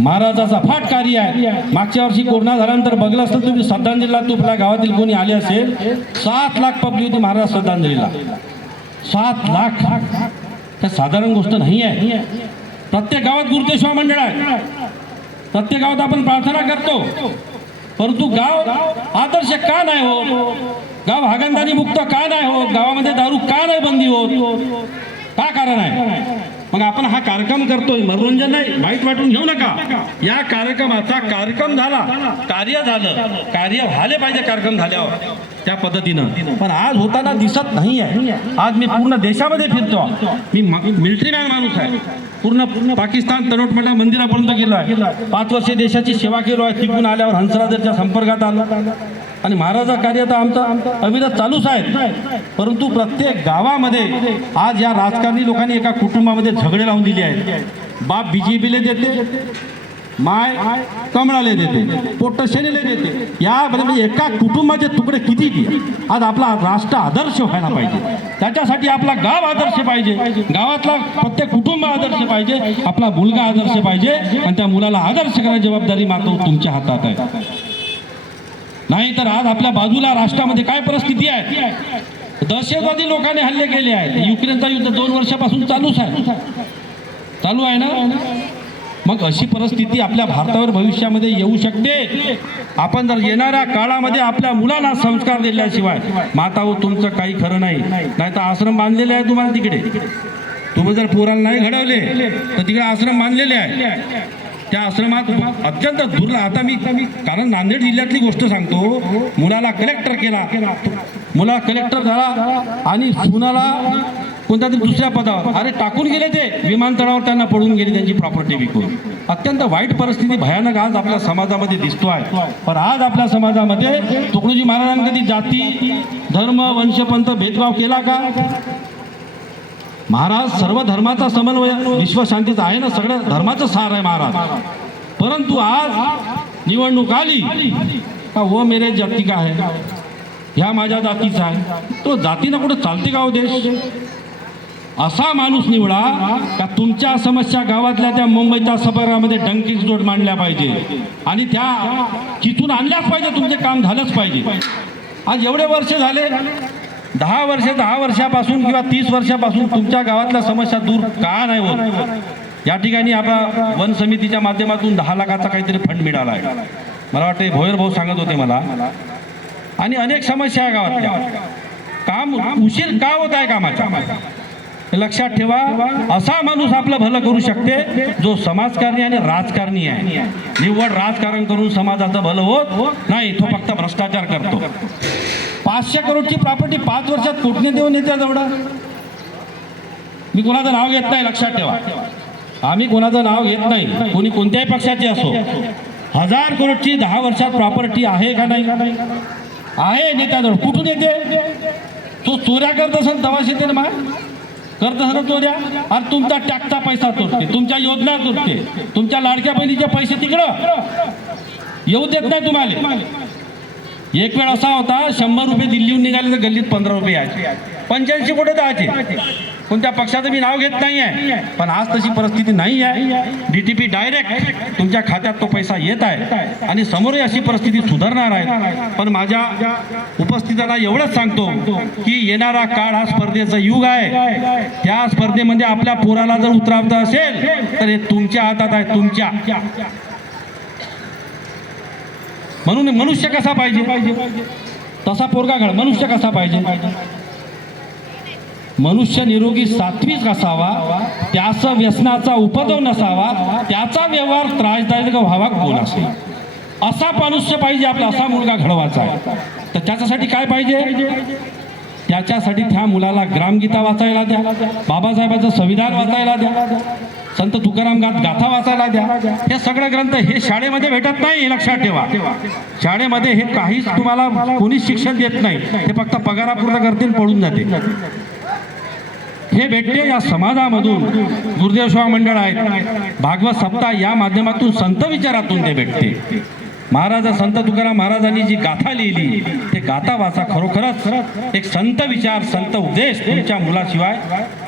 महाराजाचा फाट कार्य आहे. मागच्या वर्षी कोरोना झाल्यानंतर बघलं असतं तुम्ही, श्रद्धांजलीला तुपल्या गावातील कोणी आले असेल, 7 लाख पब्लिक होती महाराज श्रद्धांजलीला. 7 लाख. तर साधारण गोष्ट नाही आहे. प्रत्येक गावात गुरुदेव मंडळ आहे, प्रत्येक गावात आपण प्रार्थना करतो, परंतु गाव आदर्श का नाही होत? गाव हागणदारी मुक्त का नाही होत? गावामध्ये दारू का नाही बंदी होत? का कारण आहे? मग आपण हा कार्यक्रम करतोय, मनोरंजन नाही, वाईट वाटून घेऊ नका. या कार्यक्रमाचा कार्यक्रम झाला, कार्य झालं, कार्य झाले पाहिजे कार्यक्रम झाल्यावर त्या पद्धतीनं. पण आज होताना दिसत नाही आहे. आज मी पूर्ण देशामध्ये फिरतो, मी मिलिटरी मॅन माणूस आहे, पूर्ण पाकिस्तान तनोटमंडळ मंदिरापर्यंत गेलो आहे, 5 वर्षे देशाची सेवा केलो आहे. तिकडून आल्यावर हंसराजाच्या संपर्कात आलो आणि महाराजा कार्य तर आमचं अविरत चालूच आहे. परंतु प्रत्येक गावामध्ये आज या राजकारणी लोकांनी एका कुटुंबामध्ये झगडे लावून दिले आहेत. बाप बीजेपीला देते, माय कमळाला देते, पोट्ट सेनेला देते. यामध्ये एका कुटुंबाचे तुकडे किती दिले? आज आपला राष्ट्र आदर्श व्हायला पाहिजे, त्याच्यासाठी आपला गाव आदर्श पाहिजे, गावातला प्रत्येक कुटुंब आदर्श पाहिजे, आपला मुलगा आदर्श पाहिजे आणि त्या मुलाला आदर्श करण्याची जबाबदारी मात्र तुमच्या हातात आहे. नाही तर आज आपल्या बाजूला राष्ट्रामध्ये काय परिस्थिती आहे? दहशतवादी लोकांनी हल्ले केले आहेत. युक्रेनचा युद्ध 2 वर्षापासून चालू आहे ना. मग अशी परिस्थिती आपल्या भारतावर भविष्यामध्ये येऊ शकते. आपण जर येणाऱ्या काळामध्ये आपल्या मुलांना संस्कार दिल्याशिवाय माता हो तुमचं काही खरं नाही. नाही तर आश्रम बांधलेले आहे तुम्हाला तिकडे. तुम्ही जर पोराला नाही घडवले तर तिकडे आश्रम बांधलेले आहे. त्या आश्रमात अत्यंत दुर्लभ. आता मी कारण नांदेड जिल्ह्यातली गोष्ट सांगतो. मुलाला कलेक्टर केला, मुला कलेक्टर झाला आणि सुनाला कोणत्या तरी दुसऱ्या पदावर, अरे टाकून गेले ते विमानतळावर, त्यांना पडून गेली त्यांची प्रॉपर्टी विकून. अत्यंत वाईट परिस्थिती भयानक आज आपल्या समाजामध्ये दिसतो आहे. पण आज आपल्या समाजामध्ये तुकडोजी महाराजांनी कधी जाती धर्म वंशपंथ भेदभाव केला का? महाराज सर्व धर्माचा समन्वय विश्वशांतीचा आहे ना, सगळ्या धर्माचं सार आहे महाराज. परंतु आज निवडणूक आली का वो मेरे जाती का आहे, ह्या माझ्या जातीचा आहे. तो जातीनं कुठं चालते का हो देश? असा माणूस निवडा का तुमच्या समस्या गावातल्या त्या मुंबईच्या सभागृहामध्ये डंकीच जोड मांडल्या पाहिजे आणि त्या तिथून आणल्याच पाहिजे. तुमचे काम झालंच पाहिजे. आज एवढे वर्ष झाले, 10 वर्षापासून किंवा 30 वर्षापासून तुमच्या गावातल्या समस्या दूर का नाही होत? या ठिकाणी आपला वन समितीच्या माध्यमातून 10 लाखाचा काहीतरी फंड मिळाला आहे. मला वाटतं भोयर भाऊ सांगत होते मला. आणि अनेक समस्या आहे गावातल्या. काम उशीर का होत आहे कामाच्या? लक्षात ठेवा, असा माणूस आपलं भलं करू शकते जो समाजकारणी आणि राजकारणी आहे. निव्वळ राजकारण करून समाजाचं भलं होत नाही, तो फक्त भ्रष्टाचार करतो. 500 करोडची प्रॉपर्टी 5 वर्षात कोटने देऊन येते जवळ. मी कोणाचं नाव घेत नाही, लक्षात ठेवा. आम्ही कोणाचं नाव घेत नाही, कोणी कोणत्याही पक्षाचे असो. 1000 करोडची 10 वर्षात प्रॉपर्टी आहे का नाही? आहे नेत्याजवळ. कुठून येते? तो चोऱ्या करत असेल तवाच येते ना. करत असेल चोऱ्या, आणि तुमचा टॅक्सचा पैसा चोरते, तुमच्या योजना चोरते, तुमच्या लाडक्या बहिणीचे पैसे तिकडं येऊ देत नाही तुम्हाला. एक वेळ असा होता 100 रुपये दिल्लीहून निघाले तर गल्लीत 15 रुपये यायचे. 85 कुठे जायचे? कोणत्या पक्षाचं मी नाव घेत नाही आहे, पण आज तशी परिस्थिती नाही आहे. DTP डायरेक्ट तुमच्या खात्यात तो पैसा येत आहे आणि समोरही अशी परिस्थिती सुधारणार आहे. पण माझ्या उपस्थिताला एवढंच सांगतो की येणारा काळ हा स्पर्धेचा युग आहे. त्या स्पर्धेमध्ये आपल्या पोराला जर उतरावता असेल तर हे तुमच्या हातात आहे, तुमच्या. म्हणून मनुष्य कसा पाहिजे तसा पोरगा घड. मनुष्य कसा पाहिजे? मनुष्य निरोगी सात्विक असावा, त्याचा व्यसनाचा उपद्रव नसावा, त्याचा व्यवहार त्रासदायक व्हावा कोण असेल असा मनुष्य पाहिजे आपला. असा मुलगा घडवायचा आहे. तर त्याच्यासाठी काय पाहिजे? त्याच्यासाठी त्या मुलाला ग्रामगीता वाचायला द्या, बाबासाहेबांचं संविधान वाचायला द्या, संत तुकाराम गाथा वाचायला द्या. हे सगळे ग्रंथ हे शाळेमध्ये भेटत नाही, लक्षात ठेवा. शाळेमध्ये हे काहीच तुम्हाला कोणीच शिक्षण देत नाही. ते फक्त पगारापुरतं करतील, पळून जाते. हे भेटते या समाजामधून. गुरुदेव सेवा मंडळ आहेत, भागवत सप्ताह या माध्यमातून संत विचारातून ते भेटते. महाराज संत तुकाराम महाराजांनी जी गाथा लिहिली ते गाथा वाचा. खरोखरच एक संत विचार, संत उपदेश तुमच्या मुलाशिवाय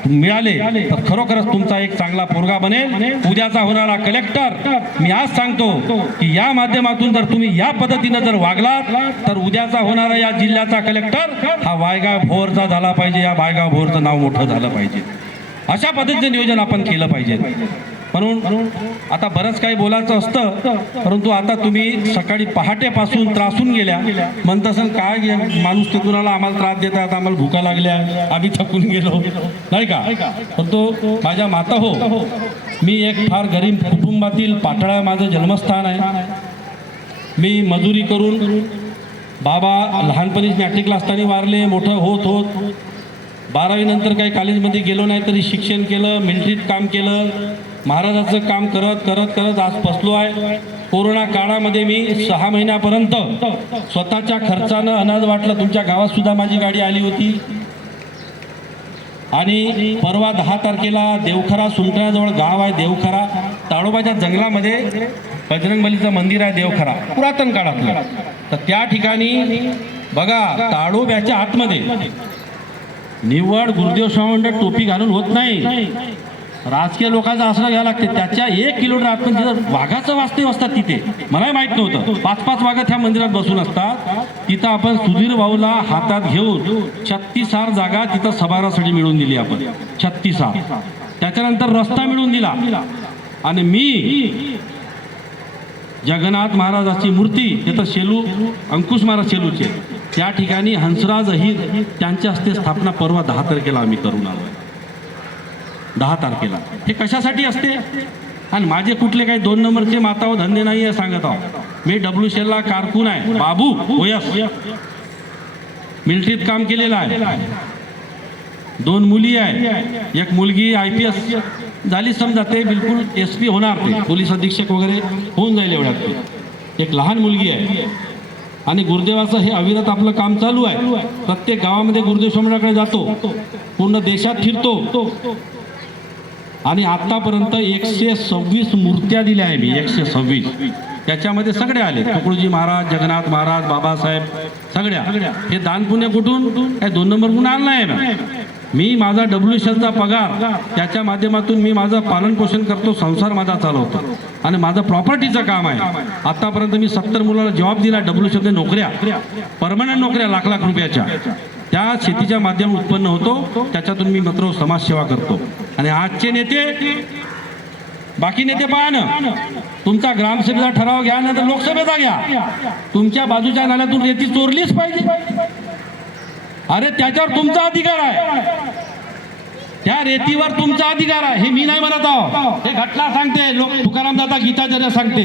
मिळाले तर खरोखरच तुमचा एक चांगला पोरगा बनेल, उद्याचा होणारा कलेक्टर. मी आज सांगतो की या माध्यमातून जर तुम्ही या पद्धतीने जर वागलात तर उद्याचा होणारा या जिल्ह्याचा कलेक्टर हा वायगाव भोरचा झाला पाहिजे. या वायगाव भोरचं नाव मोठं झालं पाहिजे. अशा पद्धतीचं नियोजन आपण केलं पाहिजे. म्हणून आता बरंच काही बोलायचं असतं, परंतु आता तुम्ही सकाळी पहाटेपासून त्रासून गेल्या, म्हणत असेल काय माणूस तिथून आला, आम्हाला त्रास देतात, आम्हाला भुका लागल्या, आम्ही थकून गेलो, नाही का. परंतु माझ्या माता हो, मी एक फार गरीब कुटुंबातील पाटळा माझं जन्मस्थान आहे. मी मजुरी करून, बाबा लहानपणीच मॅट्रिकला असताना वारले, मोठं होत होत 12वी नंतर काही कॉलेजमध्ये गेलो नाही तरी शिक्षण केलं, मिलिटरीत काम केलं, महाराजाचं काम करत करत करत आज फसलो आहे. कोरोना काळामध्ये मी 6 महिन्यापर्यंत स्वतःच्या खर्चानं अनाज वाटलं. तुमच्या गावात सुद्धा माझी गाडी आली होती. आणि परवा 10 तारखेला देवखरा, सुंटण्याजवळ गाव आहे देवखरा, ताडोबाच्या जंगलामध्ये बजरंगबलीचं मंदिर आहे देवखरा, पुरातन काळातलं. तर त्या ठिकाणी बघा, ताडोब्याच्या आतमध्ये निव्वळ गुरुदेव स्वामी टोपी घालून होत नाही, राजकीय लोकांचा आसरा घ्यावा लागते. त्याच्या 1 किलोमीटर आतमध्ये तिथं वाघाचं वास्तव असतात. तिथे मला माहीत नव्हतं, 5-5 वाघं त्या मंदिरात बसून असतात. तिथं आपण सुधीर भाऊला हातात घेऊन 36 जागा तिथं सभारासाठी मिळवून दिली आपण, 36. त्याच्यानंतर रस्ता मिळवून दिला. आणि मी जगन्नाथ महाराजाची मूर्ती तिथं शेलू, अंकुश महाराज शेलूचे, त्या ठिकाणी हंसराज अहिर त्यांच्या हस्ते स्थापना परवा 10 तारखेला आम्ही करून आलो आहे. 10 तारखेला. हे कशासाठी असते? आणि माझे कुठले काही 2 नंबरचे माता व धंदे नाही आहे सांगत आहो. मी WCLला कारकून आहे. बाबू ओयस मिलिटरीत काम केलेलं आहे. 2 मुली आहे, एक मुलगी IPS झाली समजा, ते बिलकुल SP होणार, ते पोलीस अधीक्षक वगैरे होऊन जाईल एवढ्यात. एक लहान मुलगी आहे. आणि गुरुदेवाचं हे अविरत आपलं काम चालू आहे. प्रत्येक गावामध्ये गुरुदेव स्वामींकडे जातो, पूर्ण देशात फिरतो. आणि आतापर्यंत 126 मूर्त्या दिल्या आहे मी, 126. त्याच्यामध्ये सगळे आले, तुकडोजी महाराज, जगन्नाथ महाराज, बाबासाहेब, सगळ्या. हे दान पुण्य कुठून? काय 2 नंबर कुठून आणला आहे ना. मी माझा WCLचा पगार, त्याच्या माध्यमातून मी माझं पालन पोषण करतो, संसार माझा चालवतो. आणि माझं प्रॉपर्टीचं काम आहे. आतापर्यंत मी 70 मुलाला जॉब दिला, WCL नोकऱ्या, परमनंट नोकऱ्या लाख रुपयाच्या. त्या शेतीच्या माध्यमातून उत्पन्न होतो, त्याच्यातून मी मात्र समाजसेवा करतो. आणि आजचे नेते, बाकी नेते पहा ना, तुमचा ग्रामसभेचा ठराव घ्या, नंतर लोकसभेचा घ्या. तुमच्या बाजूच्या नाल्यातून रेती चोरलीच पाहिजे. अरे त्याच्यावर तुमचा अधिकार आहे, त्या रेतीवर तुमचा अधिकार आहे. हे मी नाही म्हणत आहो, हे घटना सांगते. लोक तुकाराम दादा गीताचार्य सांगते,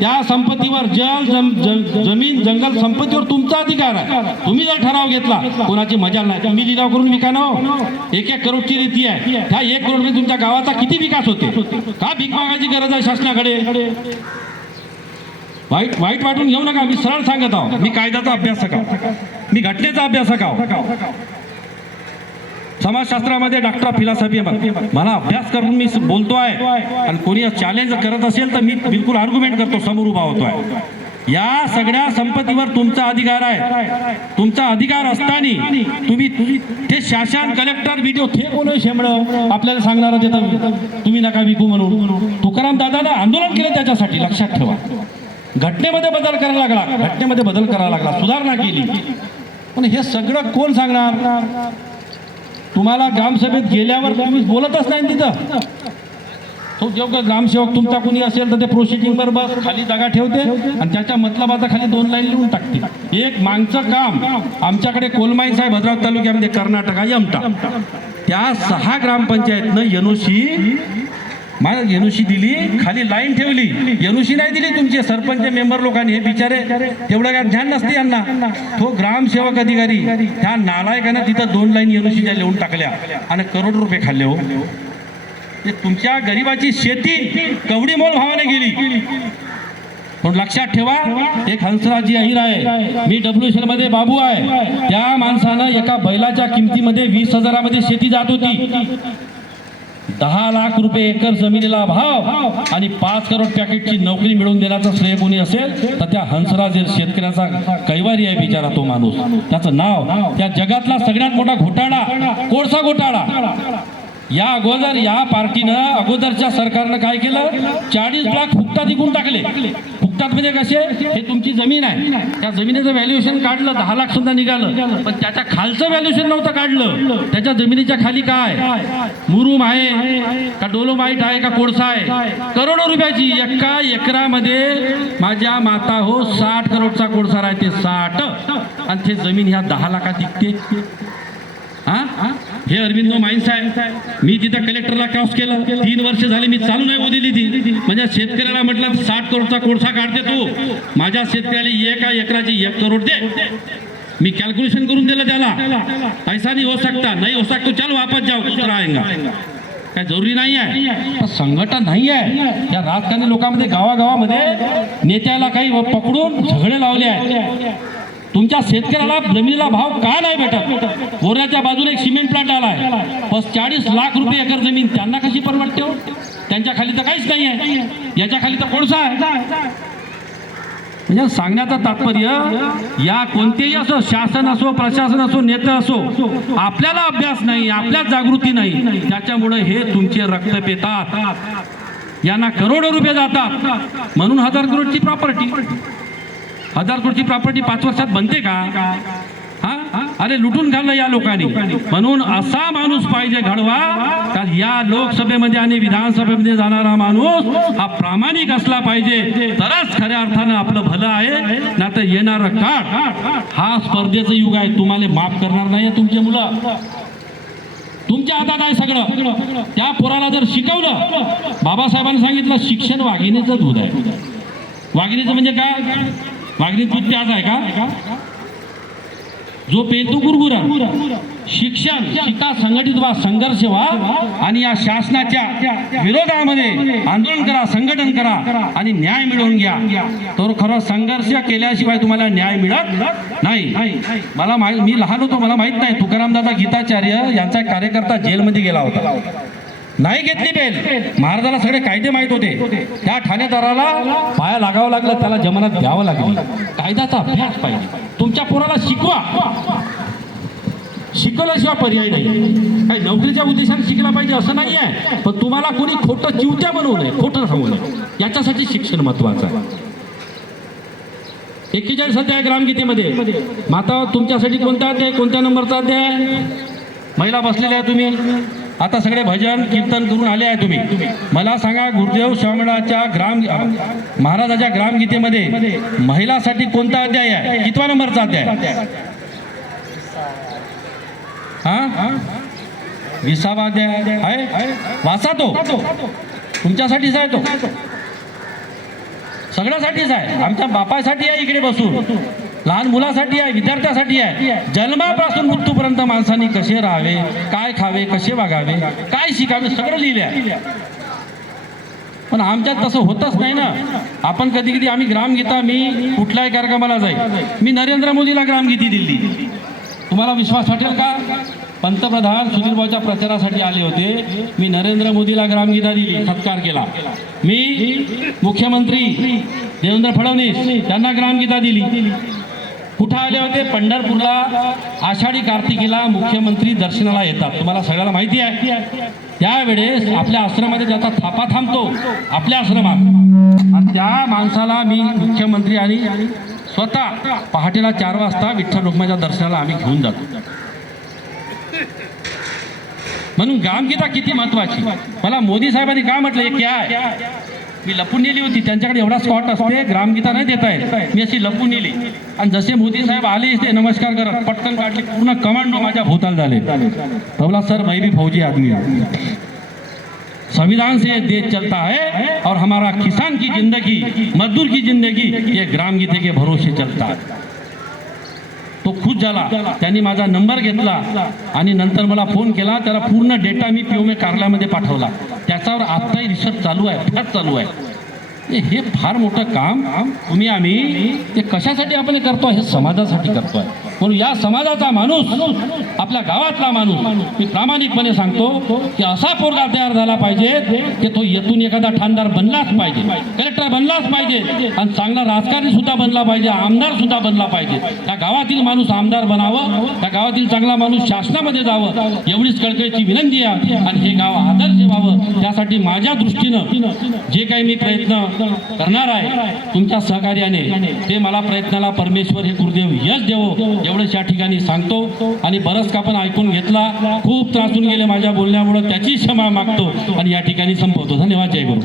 त्या संपत्तीवर जमीन, जंगल संपत्तीवर तुमचा अधिकार आहे. तुम्ही जर ठराव घेतला, कोणाची मजा नाही. तुम्ही लिलाव करून विका ना. 1-1 करोडची रेती आहे, त्या 1 करोडमध्ये तुमच्या गावाचा किती विकास होते? का भीक मागायची गरज आहे शासनाकडे? वाईट वाटून घेऊ नका. मी सरळ सांगत आहो, मी कायद्याचा अभ्यासक आहो, मी घटनेचा अभ्यासक आहो. समाजशास्त्रामध्ये डॉक्टर फिलॉसॉफी मला अभ्यास करून मी बोलतो आहे. आणि कोणी चॅलेंज करत असेल तर मी बिलकुल आर्ग्युमेंट करतो, समोर उभा होतोय. या सगळ्या संपत्तीवर तुमचा अधिकार आहे. तुमचा अधिकार असताना तुम्ही ते शासन, कलेक्टर, व्हिडिओ ते कोण शेंबडं आपल्याला सांगणार देतात तुम्ही नका विकू म्हणून. तुकाराम दादाने आंदोलन केलं त्याच्यासाठी, लक्षात ठेवा. घटनेमध्ये बदल करायला लागला, घटनेमध्ये बदल करायला लागला, सुधारणा केली. पण हे सगळं कोण सांगणार? तुम्हाला ग्रामसभेत गेल्यावर तुम्ही बोलतच नाही तिथं. तो जेव्हा ग्रामसेवक तुमचा कोणी असेल तर ते प्रोसिडिंगवर बस खाली जागा ठेवते आणि त्याच्या मतलबाचा खाली 2 लाईन लिहून टाकते. एक मागचं काम आमच्याकडे कोलमाईस आहे भद्रावती तालुक्यामध्ये, कर्नाटक आहे यमटा. त्या 6 ग्रामपंचायतनं एनओसी दिली, खाली लाईन ठेवली. एनओसी नाही दिली तुमचे सरपंच मेंबर लोकांनी. हे बिचारे तेवढं काय ध्यान नसते यांना. तो ग्रामसेवक अधिकारी त्या नालायकानं तिथं 2 लाईन एनओसीच्या लिहून टाकल्या आणि करोड रुपये खाल्ले. हो, तुमच्या गरीबाची शेती कवडी मोल भावाने गेली. पण लक्षात ठेवा, एक हंसराजी अहिर आहे, मी WCL मध्ये बाबू आहे. त्या माणसानं एका बैलाच्या किमतीमध्ये 20,000मध्ये शेती जात होती. 10 लाख रुपये एकर जमिनीला भाव आणि 5 करोड पॅकेटची नोकरी मिळवून देण्याचं श्रेय कोणी असेल तर त्या हंसराज शेतकऱ्याचा कैवारी आहे बिचारा तो माणूस. त्याचं नाव, त्या जगातला सगळ्यात मोठा घोटाळा, कोळसा घोटाळा. या अगोदर या पार्टीनं, अगोदरच्या सरकारनं काय केलं? 40 लाख फुकटात विकून टाकले. फुकटात गुजरात मध्ये कसे हे तुमची जमीन आहे, त्या जमिनीचं व्हॅल्युएशन काढलं 10 लाख सुद्धा निघालं, पण त्याच्या खालचं व्हॅल्युएशन नव्हतं काढलं. त्याच्या जमिनीच्या खाली काय मुरुम आहे का डोलोमाईट आहे का कोळसा आहे, करोडो रुपयाची. एका एकरामध्ये माझ्या माता हो 60 करोडचा कोळसा राहते, 60. आणि ते जमीन ह्या 10 लाखात विकते. हा हे अरविंदो माइन्स आहे. मी तिथं कलेक्टरला क्रॉस केलं, 3 वर्ष झाले मी चालू नाही बोलली ती. म्हणजे शेतकऱ्याला म्हटलं 60 करोडचा कोळसा काढते तू, माझ्या शेतकऱ्याला एका एकराची 1 करोड दे. मी कॅल्क्युलेशन करून दिलं त्याला, ऐसा नहीं हो सकता, नहीं हो सकता चल वापस जाओ दूसरा आएगा. काय जरुरी नाही आहे, संघटन नाही आहे. या राजकारणी लोकांमध्ये गावागावामध्ये नेत्याला काही पकडून झगडे लावले आहेत. तुमच्या शेतकऱ्याला जमिनीला भाव का नाही भेटत? बोराच्या बाजूला एक सिमेंट प्लांट आलाय, 40 लाख रुपये एकर जमीन, त्यांना कशी परवडते हो? त्यांच्या खाली तर काहीच नाही आहे, याच्या खाली तर कोळसा आहे. म्हणजे सांगण्याचं तात्पर्य, या कोणतेही असो, शासन असो, प्रशासन असो, नेते असो, आपल्याला अभ्यास नाही, आपल्यात जागृती नाही, त्याच्यामुळे हे तुमचे रक्त पितात. यांना करोडो रुपये जातात. म्हणून 1000 करोडची प्रॉपर्टी, 1000 करोडची प्रॉपर्टी 5 वर्षात बनते का? हा अरे लुटून घाललं या लोकांनी. म्हणून असा माणूस पाहिजे घडवा का या लोकसभेमध्ये आणि विधानसभेमध्ये जाणारा माणूस हा प्रामाणिक असला पाहिजे, तरच खऱ्या अर्थानं आपलं भलं आहे. नाही तर येणारं काळ हा स्पर्धेचं युग आहे. तुम्हाला माफ करणार नाही तुमचे मुलं, तुमच्या हातात आहे सगळं. त्या पोराला जर शिकवलं, बाबासाहेबांनी सांगितलं शिक्षण वाघिणीचं दूध आहे. वाघिणीचं म्हणजे काय? वाघिणी दूध प्याज आहे का? जो पेतो गुरगुरा. शिक्षण शिका, संघटित व्हा, संघर्ष व्हा आणि या शासनाच्या विरोधामध्ये आंदोलन करा, संघटन करा आणि न्याय मिळवून घ्या. तर खरं संघर्ष केल्याशिवाय तुम्हाला न्याय मिळत नाही. मला मी लहान होतो, मला माहित नाही, तुकारामदादा गीताचार्य यांचा एक कार्यकर्ता जेलमध्ये गेला होता, नाही घेतली बेल. महाराजाला सगळे कायदे माहित होते. त्या ठाणेदाराला पाया लागावं लागलं, त्याला जमानत द्यावं लागली. कायद्याचा अभ्यास पाहिजे. तुमच्या पोराला शिकवा, शिकवल्याशिवाय पर्याय नाही. काही नोकरीच्या उद्देशाने शिकला पाहिजे असं नाही आहे, पण तुम्हाला कोणी खोटं चिवत्या बनवू नये, खोटं सांगू नये, याच्यासाठी शिक्षण महत्वाचं आहे. 41 अध्याय ग्रामगीतेमध्ये. माता तुमच्यासाठी कोणता अध्याय, कोणत्या नंबरचा अध्याय? महिला बसलेल्या आहे तुम्ही, आता सगळे भजन कीर्तन करून आले आहे तुम्ही. मला सांगा, गुरुदेव स्वामीनाथच्या महाराजाच्या ग्रामगीतेमध्ये महिलासाठी कोणता अध्याय आहे? कितवा नंबरचा अध्याय? हा 20वा अध्याय आहे. वाचा तो, तुमच्यासाठीच आहे, तो सगळ्यासाठीच आहे. आमच्या बापासाठी आहे इकडे बसून, लहान मुलासाठी आहे, विद्यार्थ्यासाठी आहे. जन्मापासून मृत्यूपर्यंत माणसांनी कसे राहावे, काय खावे, कसे वागावे, काय शिकावे, सगळं लिहिले आहे. पण आमच्यात तसं होतच नाही ना. आपण कधी कधी आम्ही ग्रामगीता, मी कुठल्याही कार्यक्रमाला जाईल, मी नरेंद्र मोदीला ग्रामगीती दिली. तुम्हाला विश्वास वाटेल का? पंतप्रधान सुधीरभाऊच्या प्रचारासाठी आले होते, मी नरेंद्र मोदीला ग्रामगीता दिली, सत्कार केला. मी मुख्यमंत्री देवेंद्र फडणवीस त्यांना ग्रामगीता दिली. कुठं आले होते? पंढरपूरला. आषाढी कार्तिकीला मुख्यमंत्री दर्शनाला येतात, तुम्हाला सगळ्याला माहिती आहे. त्यावेळेस आपल्या आश्रमामध्ये ज्याचा थापा थांबतो आपल्या आश्रमात, आणि त्या माणसाला मी मुख्यमंत्री आणि स्वतः पहाटेला 4 वाजता विठ्ठल रुक्माच्या दर्शनाला आम्ही घेऊन जातो. म्हणून ग्रामगीता किती महत्वाची. मला मोदी साहेबांनी काय म्हटलं, हे क्या आहे? मी लपून नेली होती, त्यांच्याकडे एवढा स्पॉट असते, ग्रामगीता नाही देता येत, मी अशी लपून नेली. आणि जसे मोदी साहेब आले ते नमस्कार करत पटकन काढले, पूर्ण कमांडो माझ्या भोवताल झाले. बोला सर मैं भी फौजी आदमी हूँ, संविधान से देश चलता है और हमारा किसान की जिंदगी, मजदूर की जिंदगी ये ग्रामगीते के भरोसे चलता है. तो खुश झाला, त्यांनी माझा नंबर घेतला आणि नंतर मला फोन केला. त्याला पूर्ण डेटा मी पीओमे कार्यालयामध्ये पाठवला. त्याच्यावर आत्ताही रिसर्च चालू आहे, अभ्यास चालू आहे. हे फार मोठं काम तुम्ही आम्ही ते कशासाठी आपण करतो? हे समाजासाठी करतोय. म्हणून या समाजाचा माणूस आपल्या गावातला माणूस मी प्रामाणिकपणे सांगतो की असा पोरगा तयार झाला पाहिजे की तो येथून एखादा ठाणदार बनलाच पाहिजे, कलेक्टर बनलाच पाहिजे आणि चांगला राजकारणी सुद्धा बनला पाहिजे, आमदार सुद्धा बनला पाहिजे. त्या गावातील माणूस आमदार बनावं, त्या गावातील चांगला माणूस शासनामध्ये जावं, एवढीच कळकळीची विनंती आहे. आणि हे गाव आदर्श व्हावं त्यासाठी माझ्या दृष्टीनं जे काही मी प्रयत्न करणार आहे तुमच्या सहकार्याने, ते मला प्रयत्नाला परमेश्वर हे गुरुदेव यश देवो एवढंच या ठिकाणी सांगतो. आणि बरंच का पण ऐकून घेतला, खूप त्रासून गेले माझ्या बोलण्यामुळे, त्याची क्षमा मागतो आणि या ठिकाणी संपवतो. धन्यवाद. जय गुरु.